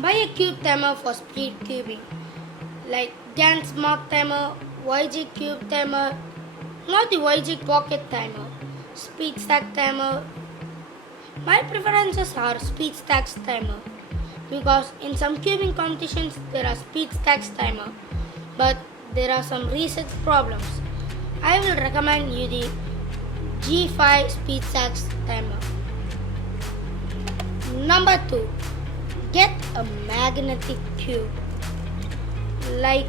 Buy a cube timer for speed cubing, like GAN Smart Timer, YG Cube Timer, not the YG Pocket Timer, Speed Stack Timer. My preferences are Speed Stacks Timer because in some cubing competitions there are Speed Stacks Timer, but there are some reset problems. I will recommend you the G5 Speed Stacks Timer. Number 2. Get a magnetic cube like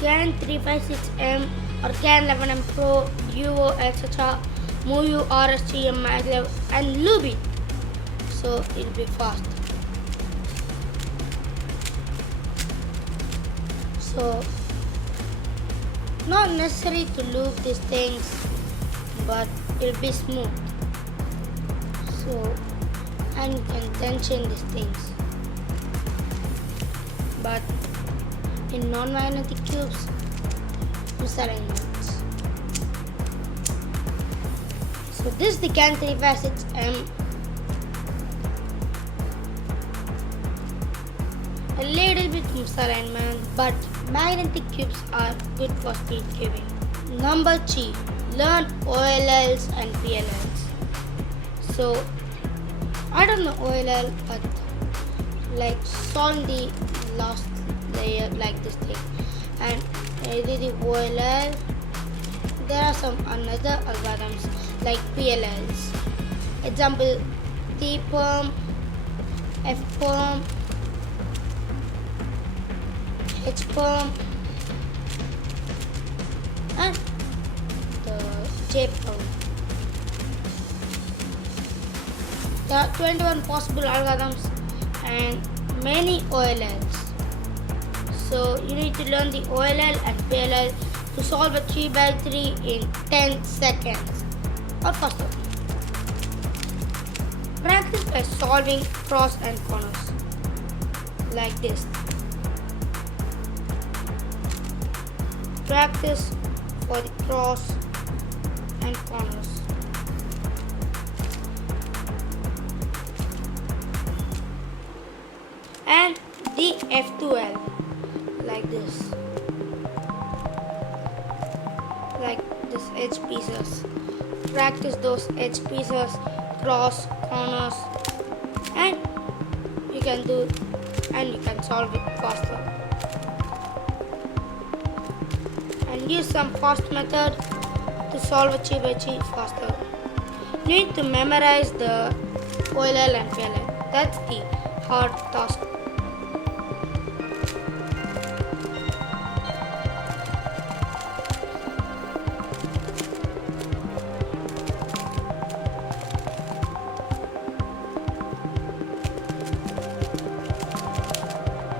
GAN 356M or GAN 11M Pro, UO, etc. MoU, RSGM, Maglev and Lubin. So it'll be fast. So not necessary to lube these things, but it'll be smooth. So and you can tension these things. But in non-magnetic cubes, misalignments. So this is the GAN 356M. A little bit misalignment, but magnetic cubes are good for speed cubing. Number 3. Learn OLLs and PLLs. So I don't know OLL, but like solve the last layer like this thing, and I did the OLL. There are some another algorithms like PLLs. Example: T perm, F perm, H perm, and the J perm. There are 21 possible algorithms and many OLLs. So you need to learn the OLL and PLL to solve a 3x3 in 10 seconds or faster. Practice by solving cross and corners like this. Practice for the cross and corners. And the F2L like this, edge pieces. Practice those edge pieces, cross, corners, and you can solve it faster. And use some fast method to solve a 3x3 faster. You need to memorize the OLL and PLL. That's the hard task.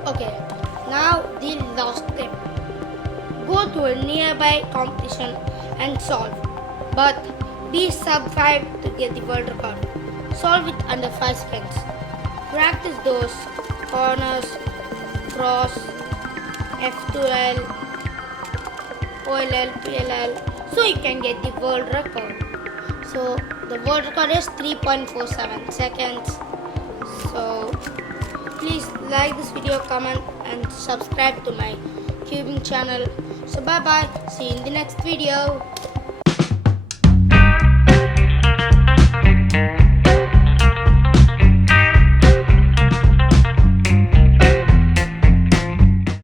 Okay, now the last step. Go to a nearby competition and solve, but be sub 5 to get the world record. Solve it under 5 seconds. Practice those corners, cross, F2L, OLL, PLL, so you can get the world record. So the world record is 3.47 seconds. So please like this video, comment and subscribe to my cubing channel. So bye bye, see you in the next video.